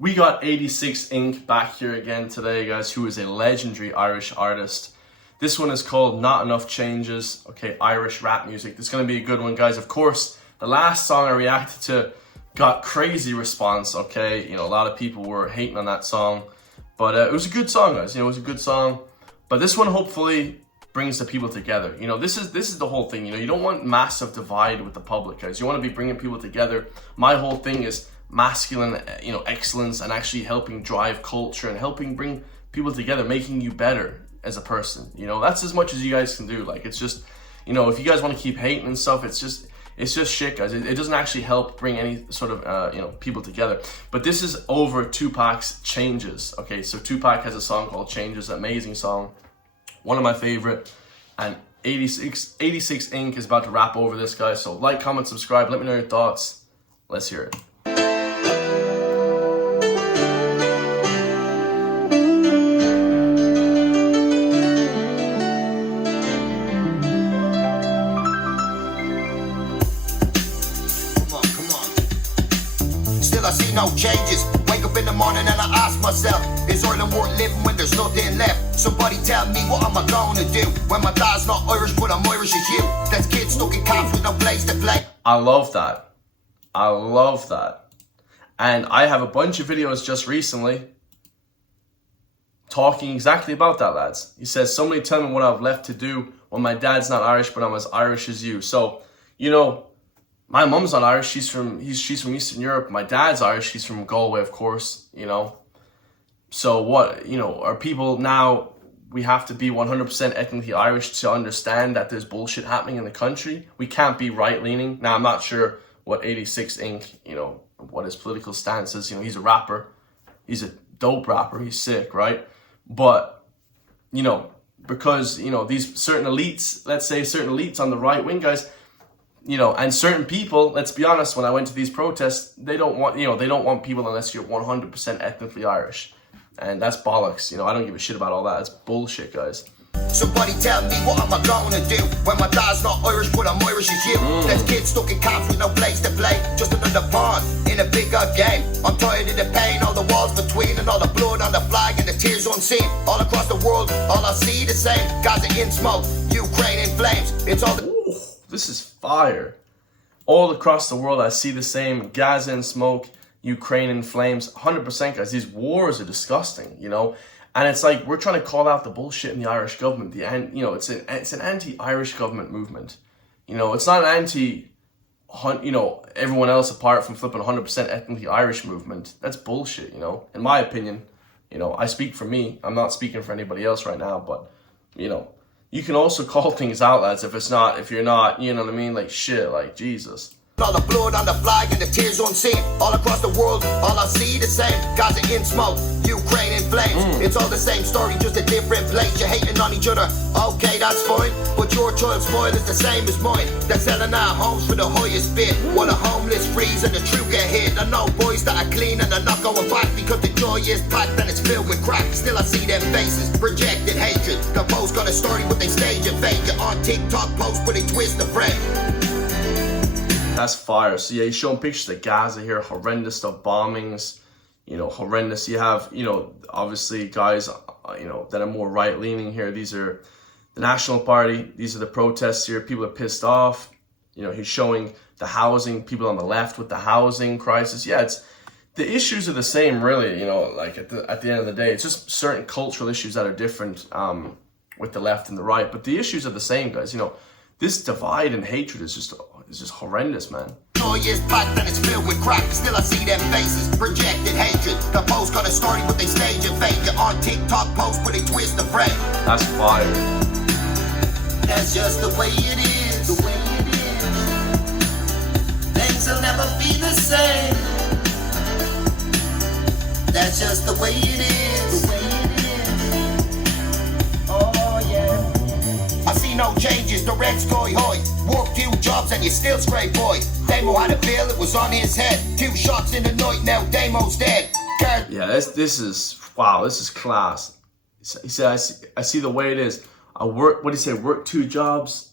We got 86 Inc. back here again today, guys, who is a legendary Irish artist. This one is called Not Enough Changes, okay, Irish rap music. This is going to be a good one, guys. Of course, the last song I reacted to got crazy response, okay? You know, a lot of people were hating on that song, but it was a good song, guys. You know, it was a good song. But this one hopefully brings the people together. You know, this is the whole thing. You know, you don't want massive divide with the public, guys. You want to be bringing people together. My whole thing is masculine, you know, excellence, and actually helping drive culture and helping bring people together, making you better as a person. You know, that's as much as you guys can do. Like, it's just, you know, if you guys want to keep hating and stuff, it's just shit, guys. It doesn't actually help bring any sort of you know, people together. But this is over Tupac's Changes. Okay, so Tupac has a song called Changes, amazing song, one of my favorite. And 86 Inc. is about to rap over this, guys. So like, comment, subscribe, let me know your thoughts. Let's hear it. I see no changes. Wake up in the morning and I ask myself, is Ireland worth living when there's nothing left? Somebody tell me, what am I gonna do when my dad's not Irish but I'm Irish as you? There's kids stuck in camps with no place to play. I love that. I love that. And I have a bunch of videos just recently talking exactly about that, lads. He says, somebody tell me what I've left to do when my dad's not Irish but I'm as Irish as you. So, you know, my mom's not Irish, she's from Eastern Europe. My dad's Irish, he's from Galway, of course, you know. So what, you know, are people now, we have to be 100% ethnically Irish to understand that there's bullshit happening in the country? We can't be right-leaning. Now, I'm not sure what 86 Inc., you know, what his political stance is. You know, he's a rapper. He's a dope rapper. He's sick, right? But, you know, because, you know, these certain elites, let's say certain elites on the right wing, guys, you know, and certain people, let's be honest, when I went to these protests, they don't want, you know, they don't want people unless you're 100% ethnically Irish. And that's bollocks, you know, I don't give a shit about all that. It's bullshit, guys. Somebody tell me, what am I gonna do when my dad's not Irish but I'm Irish as you? There's kids stuck in camps with no place to play, just another pawn in a bigger game. I'm tired of the pain, all the walls between, and all the blood on the flag and the tears unseen. All across the world, all I see the same. Gaza in smoke, Ukraine in flames. It's all the... Ooh, this is fire. All across the world, I see the same. Gaza in smoke, Ukraine in flames. 100%, guys. These wars are disgusting, you know. And it's like, we're trying to call out the bullshit in the Irish government. You know, it's an anti-Irish government movement. You know, it's not an anti, you know, everyone else apart from flipping 100% ethnically Irish movement. That's bullshit, you know. In my opinion, you know, I speak for me. I'm not speaking for anybody else right now, but, you know, you can also call things out, lads, if you're not, you know what I mean? Like, shit, like, Jesus. All the blood on the flag and the tears unseen. All across the world, all I see the same. Gaza in smoke, Ukraine in flames. It's all the same story, just a different place. You're hating on each other, okay, that's fine. But your child's spoil is the same as mine. They're selling our homes for the highest bid, while the homeless freeze and the true get hit. I know boys that are clean and they're not going back, because the joy is packed and it's filled with crack. Still I see their faces, rejected hatred. The post got a story, but they stage and fake it on TikTok post, but they twist the frame. That's fire. So yeah, he's showing pictures of Gaza here, horrendous stuff, bombings, you know, horrendous. You have, you know, obviously guys, you know, that are more right-leaning here. These are the National Party. These are the protests here. People are pissed off. You know, he's showing the housing, people on the left with the housing crisis. Yeah, it's, the issues are the same, really, you know, like at the end of the day. It's just certain cultural issues that are different with the left and the right. But the issues are the same, guys. You know, this divide and hatred is just horrendous, man. Joy is packed and it's filled with crack. Still I see them faces, rejected hatred. The post got a story, but they stage and fake it on TikTok post, but they twist the frame. That's fire. That's just the way it is. The way it is. Things will never be the same. That's just the way it is. The way it is. Oh yeah. I see no changes, the red sky high. Work 2 jobs and you still scrape boy. Damo had a bill, it was on his head. 2 shots in the night, now Damo's dead. Yeah, this is, wow, this is class. He said, I see the way it is. I work, what do you say, work 2 jobs,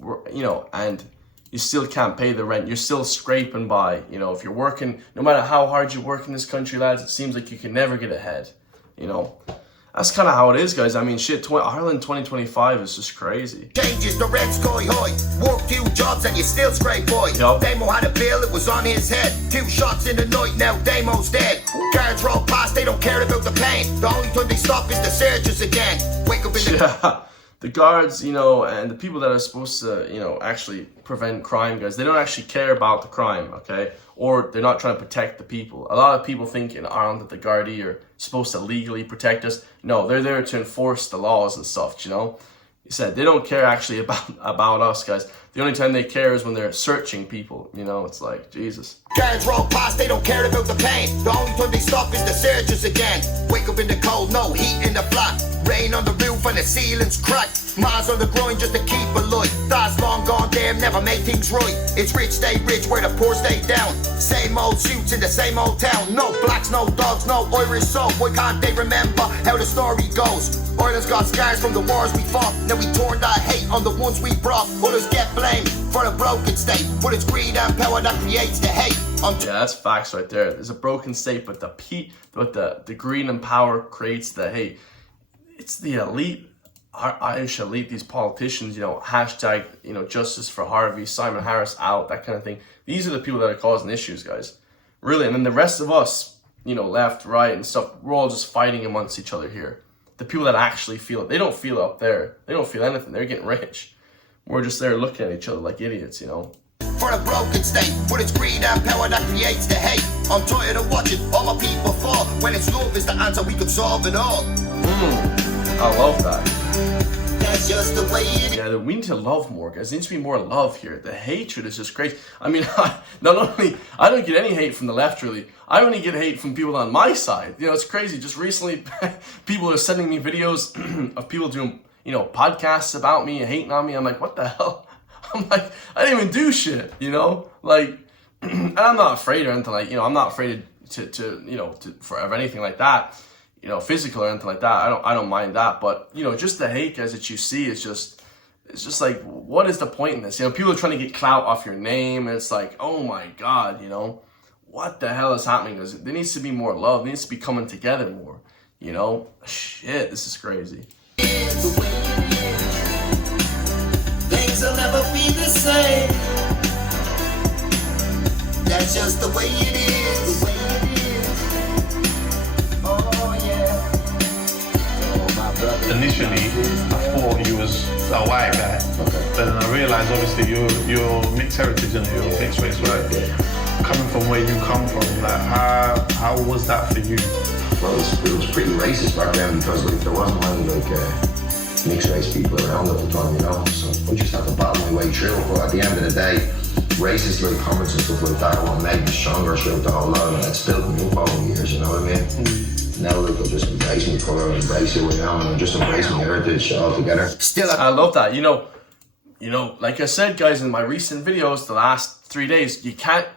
you know, and you still can't pay the rent. You're still scraping by. You know, if you're working, no matter how hard you work in this country, lads, it seems like you can never get ahead. You know, that's kind of how it is, guys. I mean, shit, Ireland 2025 is just crazy. Changes the red sky high. Work 2 jobs and you still scrape boy. Yup. Damo had a bill, it was on his head. 2 shots in the night, now Damo's dead. Guards roll past, they don't care about the pain. The only time they stop is the searchers again. Wake up in the... Yeah. The guards, you know, and the people that are supposed to, you know, actually prevent crime, guys, they don't actually care about the crime, okay? Or they're not trying to protect the people. A lot of people think in Ireland that the Gardaí are supposed to legally protect us. No, they're there to enforce the laws and stuff, you know? He said they don't care actually about us, guys. The only time they care is when they're searching people, you know? It's like, Jesus. Guards roll past, they don't care about the pain. The only time they stop is the searchers again. Wake up in the cold, no heat in the flat. Rain on the roof and the ceiling's cracked. Miles on the grind just to keep alive. That's long gone, damn, never make things right. It's rich, stay rich, where the poor stay down. Same old suits in the same old town. No blacks, no dogs, no Irish soul. Why can't they remember how the story goes? Ireland's got scars from the wars we fought. Now we torn that hate on the ones we brought. Others get blamed for the broken state. But it's greed and power that creates the hate. Yeah, that's facts right there. There's a broken state, but the greed and power creates the hate. It's the elite, Irish elite, these politicians, you know, hashtag, you know, justice for Harvey, Simon Harris out, that kind of thing. These are the people that are causing issues, guys. Really. And then the rest of us, you know, left, right, and stuff, we're all just fighting amongst each other here. The people that actually feel it, they don't feel it up there. They don't feel anything. They're getting rich. We're just there looking at each other like idiots, you know. For the broken state, but it's greed and power that creates the hate. I'm tired of watching all my people fall. When it's love is the answer, we could solve it all. I love that. That's just the way it is. Yeah, we need to love more, guys. There needs to be more love here. The hatred is just crazy. I mean, I don't get any hate from the left, really. I only get hate from people on my side. You know, it's crazy. Just recently, people are sending me videos of people doing, you know, podcasts about me and hating on me. I'm like, what the hell? I'm like, I didn't even do shit, you know? Like, and I'm not afraid or anything like, you know, I'm not afraid of anything like that. You know, physical or anything like that. I don't mind that, but you know, just the hate, guys, that you see is just, it's just like, what is the point in this? You know, people are trying to get clout off your name, and it's like, oh my God, you know, what the hell is happening? There needs to be more love. There needs to be coming together more. You know, shit, this is crazy. Things will never be the same. That's just the way it is. Initially, I thought you was a white guy, but then I realized obviously you're mixed heritage and you're mixed race, right? Coming from where you come from, like how was that for you? Well, it was pretty racist back then because like there wasn't many mixed race people around at the time, you know. So I just had to battle my way through. But at the end of the day, racist like comments and stuff like that what made me stronger throughout the whole lot, and it's built me up over the years, you know what I mean? Now look, I'll just embrace my colour, embrace who I am, and just embrace my heritage altogether. Still, I love that. You know, like I said, guys, in my recent videos, the last 3 days, you can't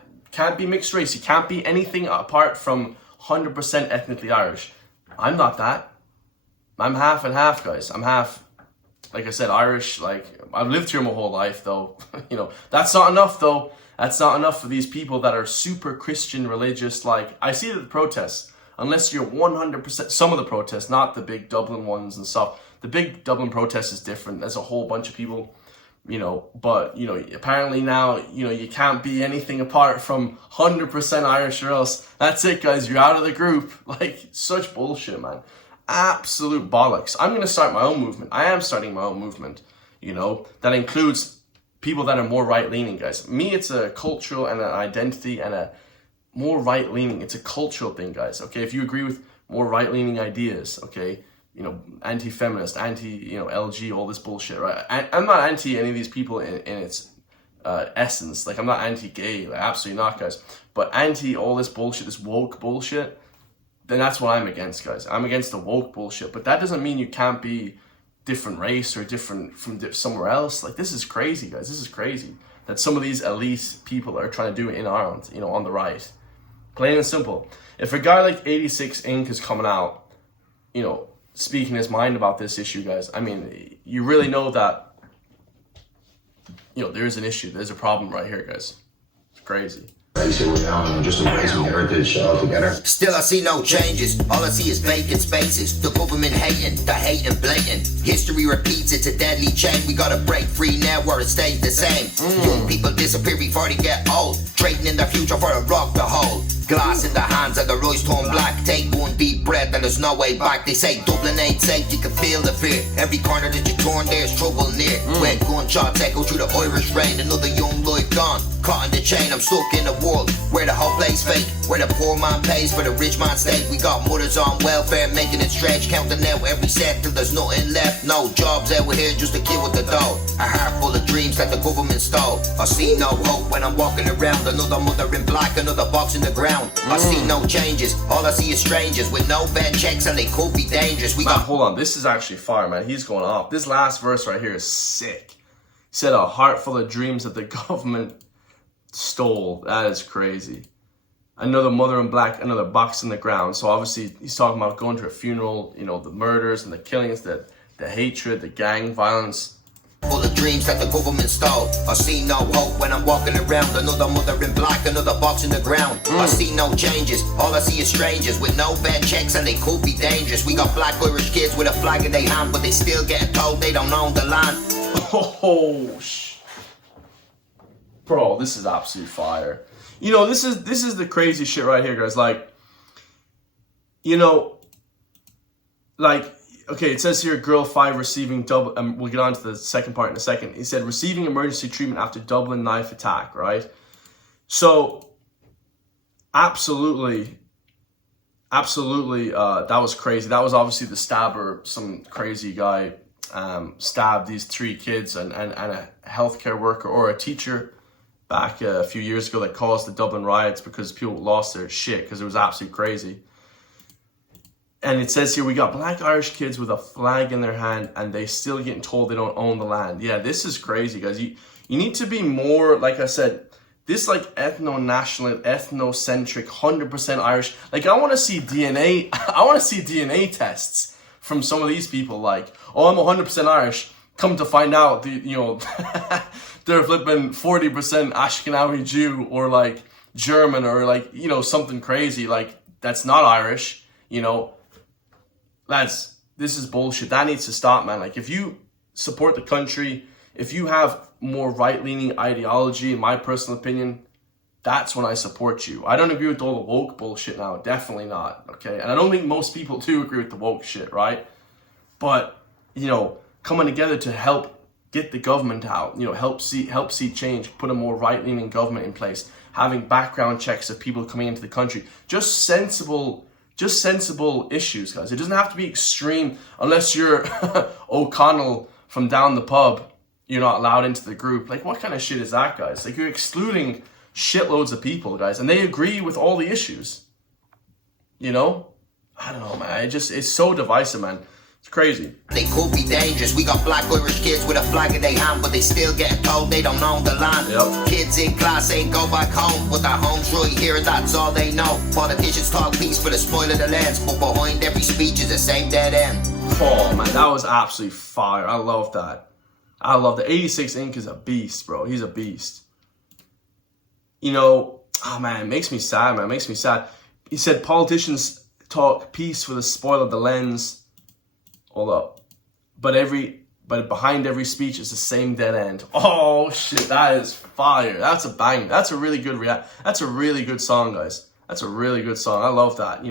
be mixed race. You can't be anything apart from 100% ethnically Irish. I'm not that. I'm half and half, guys. I'm half, like I said, Irish. Like, I've lived here my whole life, though. You know, that's not enough, though. That's not enough for these people that are super Christian, religious. Like, I see that the protests, unless you're 100%, some of the protests, not the big Dublin ones and stuff. The big Dublin protest is different. There's a whole bunch of people, you know, but, you know, apparently now, you know, you can't be anything apart from 100% Irish or else. That's it, guys. You're out of the group. Like, such bullshit, man. Absolute bollocks. I'm going to start my own movement. I am starting my own movement, you know, that includes people that are more right-leaning, guys. Me, it's a cultural and an identity and a more right-leaning. It's a cultural thing, guys, okay? If you agree with more right-leaning ideas, okay, you know, anti-feminist, LG, all this bullshit, right? I'm not anti any of these people in its essence. Like, I'm not anti-gay, like, absolutely not, guys. But anti all this bullshit, this woke bullshit, then that's what I'm against, guys. I'm against the woke bullshit. But that doesn't mean you can't be different race or different from somewhere else. Like, this is crazy, guys. This is crazy that some of these elite people are trying to do it in Ireland, you know, on the right. Plain and simple. If a guy like 86 Inc. is coming out, you know, speaking his mind about this issue, guys, I mean, you really know that you know, there's an issue. There's a problem right here, guys. It's crazy. Race it down and just embracing the heritage altogether. Still I see no changes, all I see is vacant spaces. The government hating, the hating blatant. History repeats, it's a deadly chain. We gotta break free now where it stays the same. Young people disappear before they get old, trading in their future for a rock to hold. Glass in the hands of the rice turn black. Take one deep breath and there's no way back. They say Dublin ain't safe, you can feel the fear. Every corner that you turn there's trouble near. When gunshots echo through the Irish rain, another young life gone, caught in the chain. I'm stuck in a world where the whole place fake, where the poor man pays for the rich man's steak. We got mothers on welfare making it stretch, counting out every cent till there's nothing left. No jobs out here, just a kid with the dough. A heart full of dreams that the government stole. I see no hope when I'm walking around. Another mother in black, another box in the ground. I see no changes, all I see is strangers with no bad checks and they could be dangerous. We got hold on, this is actually fire, man. He's going off. This last verse right here is sick. He said a heart full of dreams that the government stole. That is crazy. Another mother in black, another box in the ground. So obviously he's talking about going to a funeral, you know, the murders and the killings, the hatred, the gang violence. full of dreams that the government stole. I see no hope when I'm walking around. Another mother in black, another box in the ground. I see no changes, all I see is strangers with no bad checks and they could be dangerous. We got black Irish kids with a flag in their hand, but they still getting told they don't own the land. Oh, bro, this is absolute fire. You know, this is the crazy shit right here, guys. Like, you know, like, okay, it says here, girl 5 receiving double, we'll get on to the second part in a second. He said, receiving emergency treatment after Dublin knife attack, right? So, absolutely, that was crazy. That was obviously the stabber, some crazy guy stabbed these 3 kids and a healthcare worker or a teacher back a few years ago that caused the Dublin riots because people lost their shit because it was absolutely crazy. And it says here, we got black Irish kids with a flag in their hand and they still getting told they don't own the land. Yeah, this is crazy, guys. You need to be more, like I said, this like ethno-national, ethnocentric, 100% Irish. Like, I want to see DNA. I want to see DNA tests from some of these people. Like, oh, I'm 100% Irish. Come to find out, they're flipping 40% Ashkenazi Jew or like German or like, something crazy. Like, that's not Irish, Lads, this is bullshit. That needs to stop, man. Like, if you support the country, if you have more right-leaning ideology, in my personal opinion, that's when I support you. I don't agree with all the woke bullshit now. Definitely not, okay? And I don't think most people do agree with the woke shit, right? But, coming together to help get the government out, help see change, put a more right-leaning government in place, having background checks of people coming into the country, just sensible issues, guys. It doesn't have to be extreme. Unless you're O'Connell from down the pub, you're not allowed into the group. Like, what kind of shit is that, guys? Like, you're excluding shitloads of people, guys, and they agree with all the issues. I don't know, man. It's so divisive, man. It's crazy. They could be dangerous. We got black Irish kids with a flag in their hand, but they still getting told they don't own the land. Yep. Kids in class ain't go back home, but their home's right here and that's all they know. Politicians talk peace for the spoil of the lands, but behind every speech is the same dead end. Oh, man, that was absolutely fire. I love that. 86 Inc. is a beast, bro. He's a beast. Man, it makes me sad, man. It makes me sad. He said politicians talk peace for the spoil of the lands. Hold up. But behind every speech is the same dead end. Oh shit, that is fire. That's a bang. That's a really good That's a really good song, guys. That's a really good song. I love that.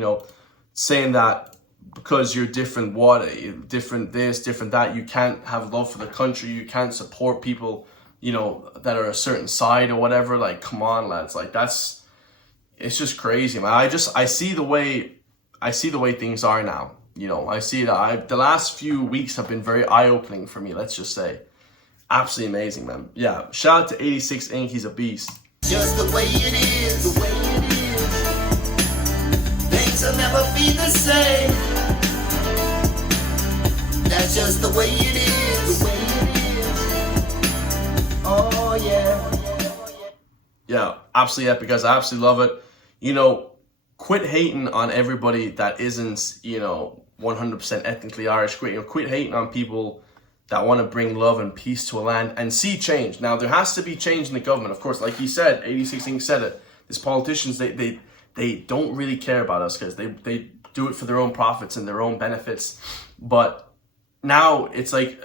Saying that because you're different, different this, different that, you can't have love for the country, you can't support people, that are a certain side or whatever. Like, come on, lads. Like, it's just crazy, man. I see the way things are now. I see that the last few weeks have been very eye-opening for me, let's just say. Absolutely amazing, man. Yeah, shout out to 86 Inc. He's a beast. Just the way it is. The way it is. Things will never be the same. That's just the way it is. The way it is. Oh, yeah. Yeah, absolutely epic, guys. I absolutely love it. Quit hating on everybody that isn't, 100% ethnically Irish. Quit hating on people that want to bring love and peace to a land and see change. Now, there has to be change in the government, of course. Like he said, 86 Inc. said it. These politicians, they don't really care about us, because they do it for their own profits and their own benefits. But now it's like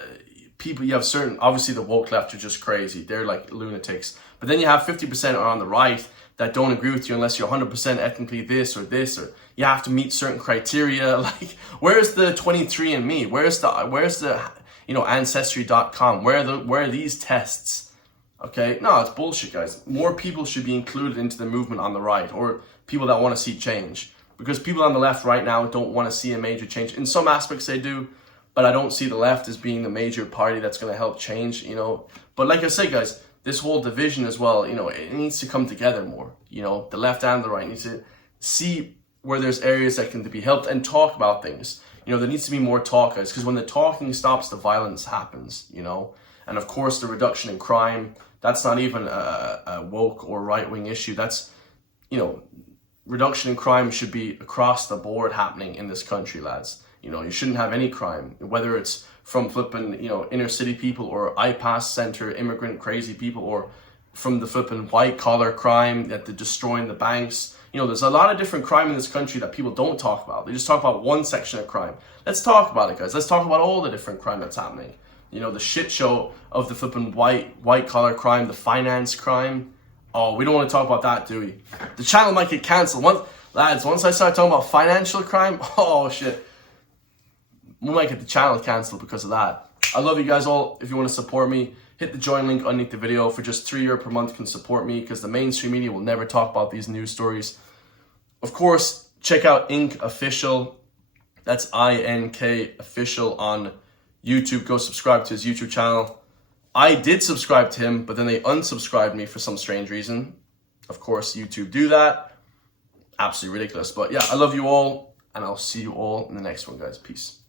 people, you have certain, obviously the woke left are just crazy. They're like lunatics. But then you have 50% are on the right that don't agree with you unless you're 100% ethnically this, or you have to meet certain criteria. Like, where's the 23andMe? Where's the Ancestry.com? Where are these tests? Okay, no, it's bullshit, guys. More people should be included into the movement on the right, or people that want to see change. Because people on the left right now don't want to see a major change. In some aspects they do, but I don't see the left as being the major party that's going to help change, But like I said, guys, this whole division as well, it needs to come together more. The left and the right needs to see where there's areas that can be helped and talk about things. There needs to be more talk, guys, because when the talking stops, the violence happens, And of course, the reduction in crime, that's not even a woke or right-wing issue. That's, reduction in crime should be across the board happening in this country, lads. You shouldn't have any crime, whether it's from flipping, inner city people, or IPAS center immigrant crazy people, or from the flipping white collar crime that they're destroying the banks. There's a lot of different crime in this country that people don't talk about. They just talk about one section of crime. Let's talk about it, guys. Let's talk about all the different crime that's happening. The shit show of the flipping white collar crime, the finance crime. Oh, we don't want to talk about that, do we? The channel might get cancelled. Once I start talking about financial crime, oh shit. We might get the channel cancelled because of that. I love you guys all. If you want to support me, hit the join link underneath the video. For just €3 per month can support me, because the mainstream media will never talk about these news stories. Of course, check out Ink Official. That's INK Official on YouTube. Go subscribe to his YouTube channel. I did subscribe to him, but then they unsubscribed me for some strange reason. Of course, YouTube do that. Absolutely ridiculous. But yeah, I love you all, and I'll see you all in the next one, guys. Peace.